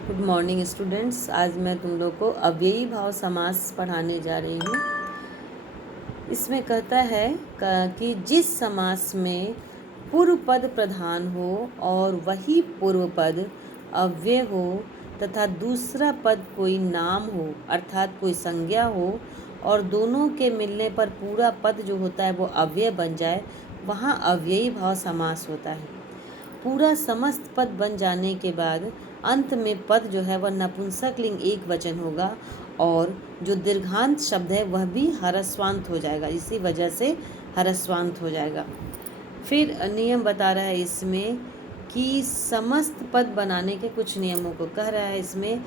Good morning students. आज मैं तुम लोग को अव्ययी भाव समास पढ़ाने जा रही हूँ। इसमें कहता है कि जिस समास में पूर्व पद प्रधान हो और वही पूर्व पद अव्यय हो तथा दूसरा पद कोई नाम हो अर्थात कोई संज्ञा हो और दोनों के मिलने पर पूरा पद जो होता है वो अव्यय बन जाए, वहाँ अव्ययी भाव समास होता है। पूरा समस्त पद बन जाने के बाद अंत में पद जो है वह नपुंसक लिंग एक वचन होगा और जो दीर्घांत शब्द है वह भी ह्रस्वांत हो जाएगा, इसी वजह से ह्रस्वांत हो जाएगा। फिर नियम बता रहा है इसमें कि समस्त पद बनाने के कुछ नियमों को कह रहा है इसमें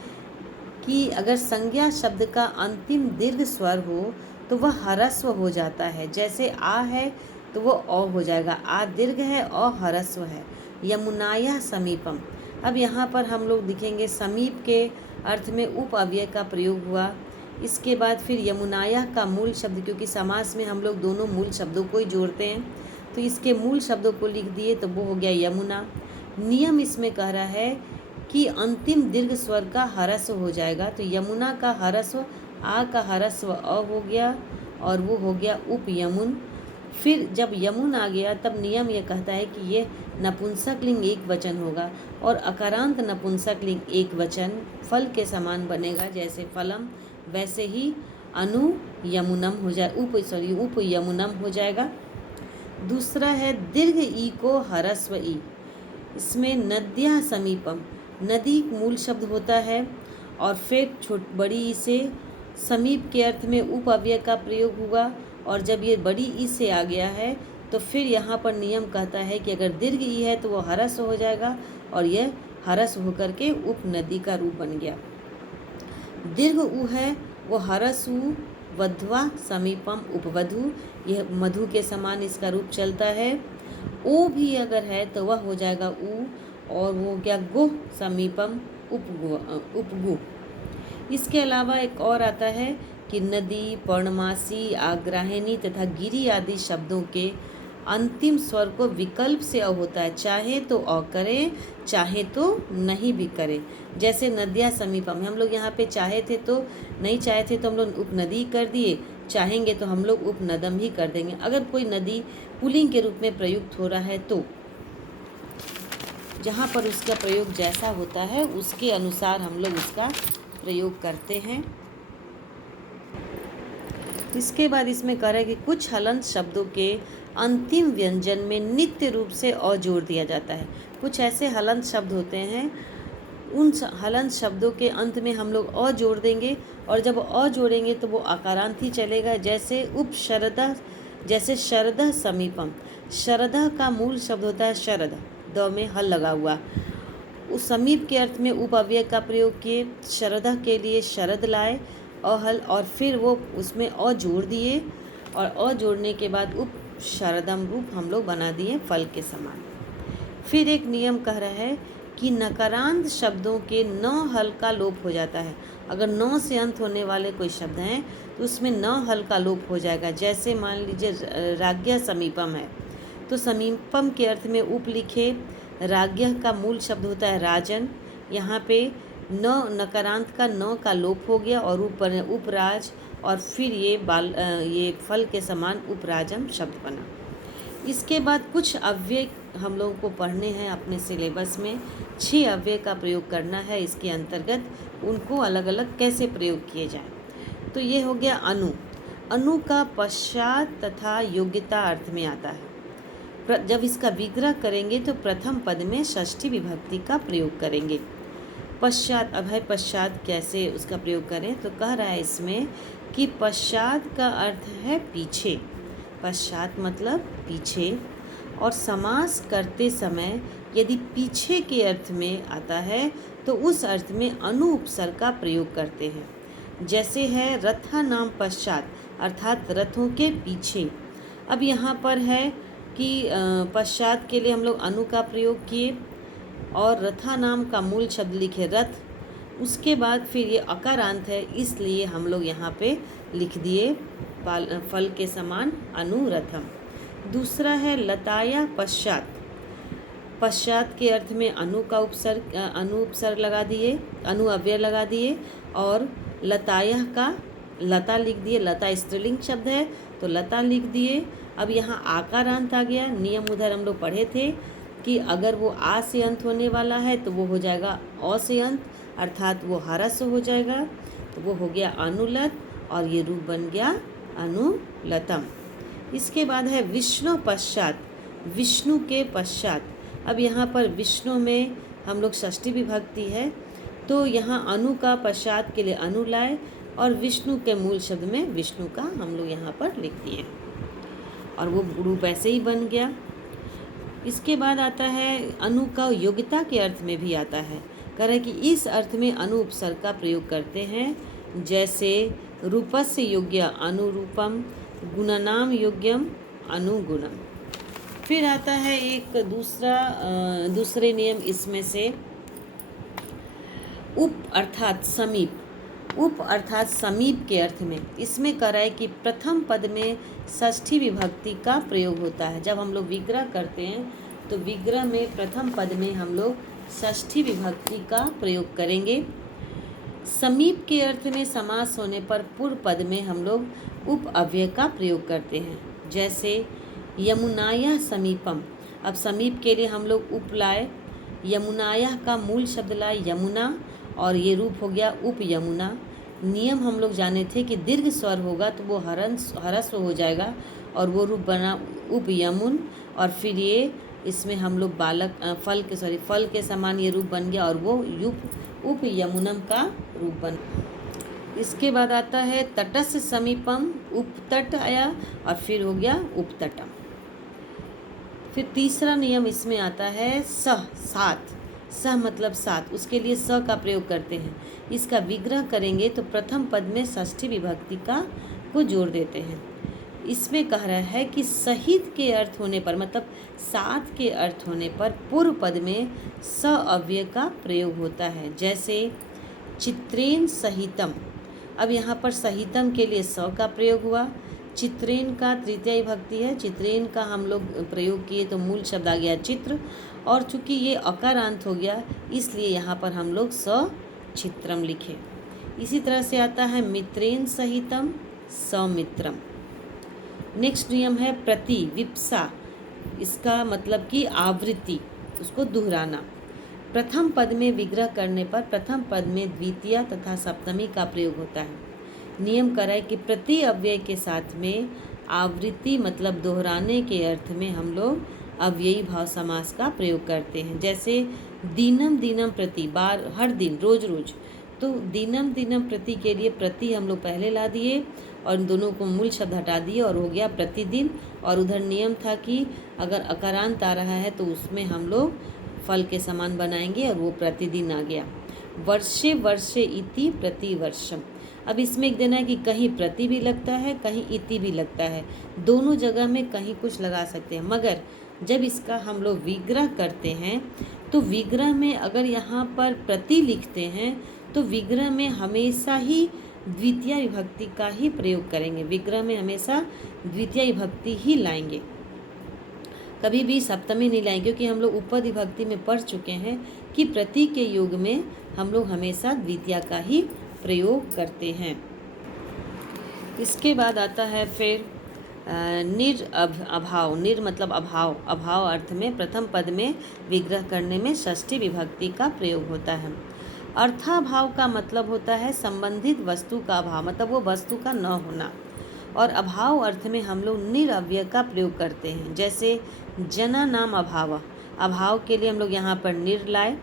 कि अगर संज्ञा शब्द का अंतिम दीर्घ स्वर हो तो वह ह्रस्व हो जाता है। जैसे आ है तो वो अ हो जाएगा, आ दीर्घ है अ ह्रस्व है। यमुनाया समीपम। अब यहाँ पर हम लोग दिखेंगे समीप के अर्थ में उप अव्यय का प्रयोग हुआ। इसके बाद फिर यमुनाया का मूल शब्द, क्योंकि समास में हम लोग दोनों मूल शब्दों को ही जोड़ते हैं, तो इसके मूल शब्दों को लिख दिए तो वो हो गया यमुना। नियम इसमें कह रहा है कि अंतिम दीर्घ स्वर का ह्रस्व हो जाएगा, तो यमुना का ह्रस्व आ का ह्रस्व अ हो गया और वो हो गया उप यमुन। फिर जब यमुन आ गया तब नियम ये कहता है कि ये नपुंसक लिंग एक वचन होगा और अकारांत नपुंसक लिंग एक वचन फल के समान बनेगा। जैसे फलम वैसे ही अनु यमुनम हो जाए उप यमुनम हो जाएगा। दूसरा है दीर्घ ई को ह्रस्व ई। इसमें नद्या समीपम, नदी मूल शब्द होता है और फिर बड़ी ई से समीप के अर्थ में उप अव्यय का प्रयोग हुआ और जब ये बड़ी ई से आ गया है तो फिर यहाँ पर नियम कहता है कि अगर दीर्घ ई है तो वो ह्रस्व हो जाएगा और यह ह्रस्व होकर के उप नदी का रूप बन गया। दीर्घ उ है वो ह्रस्व वध्वा समीपम उपवधु, यह मधु के समान इसका रूप चलता है। ओ भी अगर है तो वह हो जाएगा उ और वो क्या गुह समीपम उपगु। इसके अलावा एक और आता है कि नदी, पर्णमासी, आग्राहिणी तथा गिरी आदि शब्दों के अंतिम स्वर को विकल्प से अ होता है, चाहे तो अ करे चाहे तो नहीं भी करे। जैसे नदिया समीपम, हम लोग यहाँ पे चाहे थे तो नहीं चाहे थे तो हम लोग उपनदी कर दिए, चाहेंगे तो हम लोग उपनदम ही कर देंगे। अगर कोई नदी पुल्लिंग के रूप में प्रयुक्त हो रहा है तो जहाँ पर उसका प्रयोग जैसा होता है उसके अनुसार हम लोग उसका प्रयोग करते हैं। इसके बाद इसमें कह रहा है कि कुछ हलंत शब्दों के अंतिम व्यंजन में नित्य रूप से अ जोड़ दिया जाता है। कुछ ऐसे हलंत शब्द होते हैं, उन हलंत शब्दों के अंत में हम लोग अ जोड़ देंगे और जब अ जोड़ेंगे तो वो आकारांत ही चलेगा। जैसे उपशरदा, जैसे शरद समीपम, शरद का मूल शब्द होता है शरद, द में हल लगा हुआ, उस समीप के अर्थ में उप अव्यय का प्रयोग किए, शरदा के लिए शरद लाए अहल और फिर वो उसमें अ जोड़ दिए और अ जोड़ने के बाद उप शरदम रूप हम लोग बना दिए फल के समान। फिर एक नियम कह रहा है कि नकारांत शब्दों के न हल का लोप हो जाता है। अगर न से अंत होने वाले कोई शब्द हैं तो उसमें न हल का लोप हो जाएगा। जैसे मान लीजिए राज्ञ समीपम है तो समीपम के अर्थ में उप लिखे, राज्ञ का मूल शब्द होता है राजन, यहाँ पे न नकारांत का न का लोप हो गया और ऊपर उपराज और फिर ये फल के समान उपराजम शब्द बना। इसके बाद कुछ अव्यय हम लोगों को पढ़ने हैं अपने सिलेबस में, 6 अव्यय का प्रयोग करना है। इसके अंतर्गत उनको अलग अलग कैसे प्रयोग किए जाएं। तो ये हो गया अनु। अनु का पश्चात तथा योग्यता अर्थ में आता है। जब इसका विग्रह करेंगे तो प्रथम पद में षष्ठी विभक्ति का प्रयोग करेंगे। पश्चात, अब है पश्चात कैसे उसका प्रयोग करें, तो कह रहा है इसमें कि पश्चात का अर्थ है पीछे, पश्चात मतलब पीछे, और समास करते समय यदि पीछे के अर्थ में आता है तो उस अर्थ में अनु उपसर्ग का प्रयोग करते हैं। जैसे है रथा नाम पश्चात अर्थात रथों के पीछे। अब यहाँ पर है कि पश्चात के लिए हम लोग अनु का प्रयोग किए और रथा नाम का मूल शब्द लिखे रथ, उसके बाद फिर ये अकारांत है इसलिए हम लोग यहाँ पे लिख दिए फल के समान अनुरथम। दूसरा है लताया पश्चात, पश्चात के अर्थ में अनु का उपसर्ग उपसर्ग लगा दिए, अनु अव्यय लगा दिए, और लतायः का लता लिख दिए। लता स्त्रीलिंग शब्द है तो लता लिख दिए। अब यहाँ आकारांत आ गया। नियम उधर हम लोग पढ़े थे कि अगर वो आ से अंत होने वाला है तो वो हो जाएगा अ से अंत, अर्थात वो हरस्व हो जाएगा, तो वो हो गया अनुलत, और ये रूप बन गया अनुलतम। इसके बाद है विष्णु पश्चात, विष्णु के पश्चात। अब यहाँ पर विष्णु में हम लोग षष्ठी विभक्ति है, तो यहाँ अनु का पश्चात के लिए अनु लाए, और विष्णु के मूल शब्द में विष्णु का हम लोग यहाँ पर लिख दिए, और वो रूप ऐसे ही बन गया। इसके बाद आता है अनु का योग्यता के अर्थ में भी आता है। कह रहे कि इस अर्थ में अनु उपसर्ग का प्रयोग करते हैं, जैसे रूपस्य योग्य अनुरूपम, गुणनाम योग्यम अनुगुणम। फिर आता है एक दूसरे नियम इसमें से, उप अर्थात समीप। उप अर्थात समीप के अर्थ में इसमें कह रहा है कि प्रथम पद में षष्ठी विभक्ति का प्रयोग होता है। जब हम लोग विग्रह करते हैं तो विग्रह में प्रथम पद में हम लोग षष्ठी विभक्ति का प्रयोग करेंगे। समीप के अर्थ में समास होने पर पूर्व पद में हम लोग उप अव्यय का प्रयोग करते हैं, जैसे यमुनाया समीपम। अब समीप के लिए हम लोग उप लाए, यमुनाया का मूल शब्द लाए यमुना, और ये रूप हो गया उप यमुना। नियम हम लोग जाने थे कि दीर्घ स्वर होगा तो वो हरस्व हो जाएगा, और वो रूप बना उप यमुन, और फिर ये इसमें हम लोग फल के समान ये रूप बन गया, और वो उप यमुनम का रूप बन। इसके बाद आता है तटस्थ समीपम, उपतट आया, और फिर हो गया उपतटम। फिर तीसरा नियम इसमें आता है सात। सह मतलब सात, उसके लिए स का प्रयोग करते हैं। इसका विग्रह करेंगे तो प्रथम पद में षष्ठी विभक्ति को जोड़ देते हैं। इसमें कह रहा है कि सहित के अर्थ होने पर, मतलब साथ के अर्थ होने पर पूर्व पद में स अव्यय का प्रयोग होता है, जैसे चित्रेन सहितम। अब यहाँ पर सहितम के लिए स का प्रयोग हुआ। चित्रेन का तृतीया विभक्ति है, चित्रेन का हम लोग प्रयोग किए तो मूल शब्द आ गया चित्र, और चूंकि ये अकारांत हो गया इसलिए यहाँ पर हम लोग स चित्रम लिखे। इसी तरह से आता है मित्रेन सहितम समित्रम। नेक्स्ट नियम है प्रति विप्सा, इसका मतलब कि आवृत्ति, उसको दोहराना। प्रथम पद में विग्रह करने पर प्रथम पद में द्वितीय तथा सप्तमी का प्रयोग होता है। नियम कर है कि प्रति अव्यय के साथ में आवृत्ति मतलब दोहराने के अर्थ में हम लोग अव्ययी भाव समास का प्रयोग करते हैं, जैसे दीनम दीनम प्रति, बार हर दिन रोज रोज। तो दीनम दीनम प्रति के लिए प्रति हम लोग पहले ला दिए और दोनों को मूल शब्द हटा दिए और हो गया प्रतिदिन। और उधर नियम था कि अगर अकारांत आ रहा है तो उसमें हम लोग फल के समान बनाएंगे और वो प्रतिदिन आ गया। वर्षे वर्षे इति प्रतिवर्षम। अब इसमें एक देना है कि कहीं प्रति भी लगता है कहीं इति भी लगता है, दोनों जगह में कहीं कुछ लगा सकते हैं। मगर जब इसका हम लोग विग्रह करते हैं तो विग्रह में अगर यहाँ पर प्रति लिखते हैं तो विग्रह में हमेशा ही द्वितीय विभक्ति का ही प्रयोग करेंगे, विग्रह में हमेशा द्वितीय विभक्ति ही लाएंगे, कभी भी सप्तमी नहीं लाएंगे, क्योंकि हम लोग उपपद विभक्ति में पढ़ चुके हैं कि प्रति के युग में हम लोग हमेशा द्वितीय का ही प्रयोग करते हैं। इसके बाद आता है फिर अभाव। निर मतलब अभाव, अभाव अर्थ में प्रथम पद में विग्रह करने में षष्ठी विभक्ति का प्रयोग होता है। अर्थाभाव का मतलब होता है संबंधित वस्तु का अभाव, मतलब वो वस्तु का न होना। और अभाव अर्थ में हम लोग निरअव्यय का प्रयोग करते हैं, जैसे जना नाम अभाव। अभाव के लिए हम लोग यहाँ पर निर लाए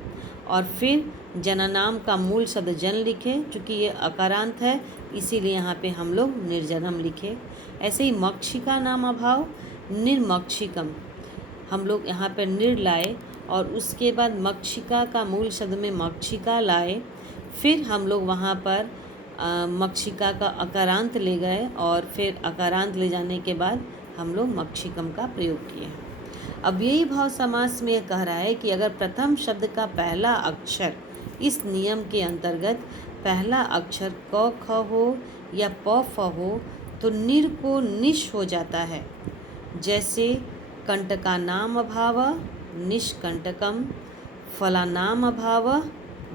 और फिर जननाम का मूल शब्द जन लिखे, चूँकि ये अकारांत है इसीलिए यहाँ पे हम लोग निर्जनम लिखे। ऐसे ही मक्षिका नाम अभाव निर्मक्षिकम, हम लोग यहाँ पर निर लाए और उसके बाद मक्षिका का मूल शब्द में मक्षिका लाए, फिर हम लोग वहाँ पर मक्षिका का अकारांत ले गए और फिर अकारांत ले जाने के बाद हम लोग मक्षिकम का प्रयोग किए हैं। अब यही भाव समास में यह कह रहा है कि अगर प्रथम शब्द का पहला अक्षर इस नियम के अंतर्गत पहला अक्षर क ख हो या प फ हो तो निर को निश हो जाता है, जैसे कंटका नाम अभाव निष्कंटकम फलानाम अभाव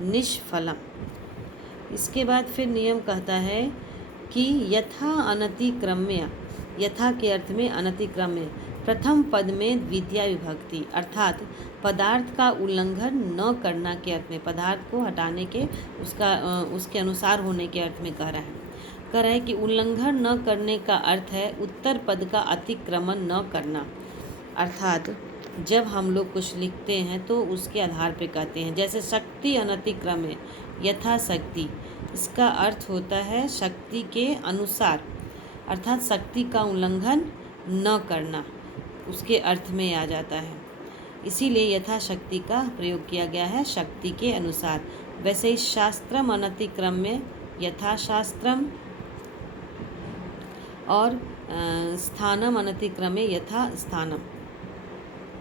निष्फलम। इसके बाद फिर नियम कहता है कि यथा अनतिक्रम्य, यथा के अर्थ में अनतिक्रम्य, प्रथम पद में द्वितीया विभक्ति, अर्थात पदार्थ का उल्लंघन न करना के अर्थ में, पदार्थ को हटाने के उसके अनुसार होने के अर्थ में कह रहा है कि उल्लंघन न करने का अर्थ है उत्तर पद का अतिक्रमण न करना। अर्थात जब हम लोग कुछ लिखते हैं तो उसके आधार पर कहते हैं, जैसे शक्ति अनतिक्रम्य यथा शक्ति, इसका अर्थ होता है शक्ति के अनुसार, अर्थात शक्ति का उल्लंघन न करना, उसके अर्थ में आ जाता है। इसीलिए यथा शक्ति का प्रयोग किया गया है, शक्ति के अनुसार। वैसे ही शास्त्रम अनतिक्रम्य यथा शास्त्रम और स्थानम अनतिक्रम्य यथा स्थानम।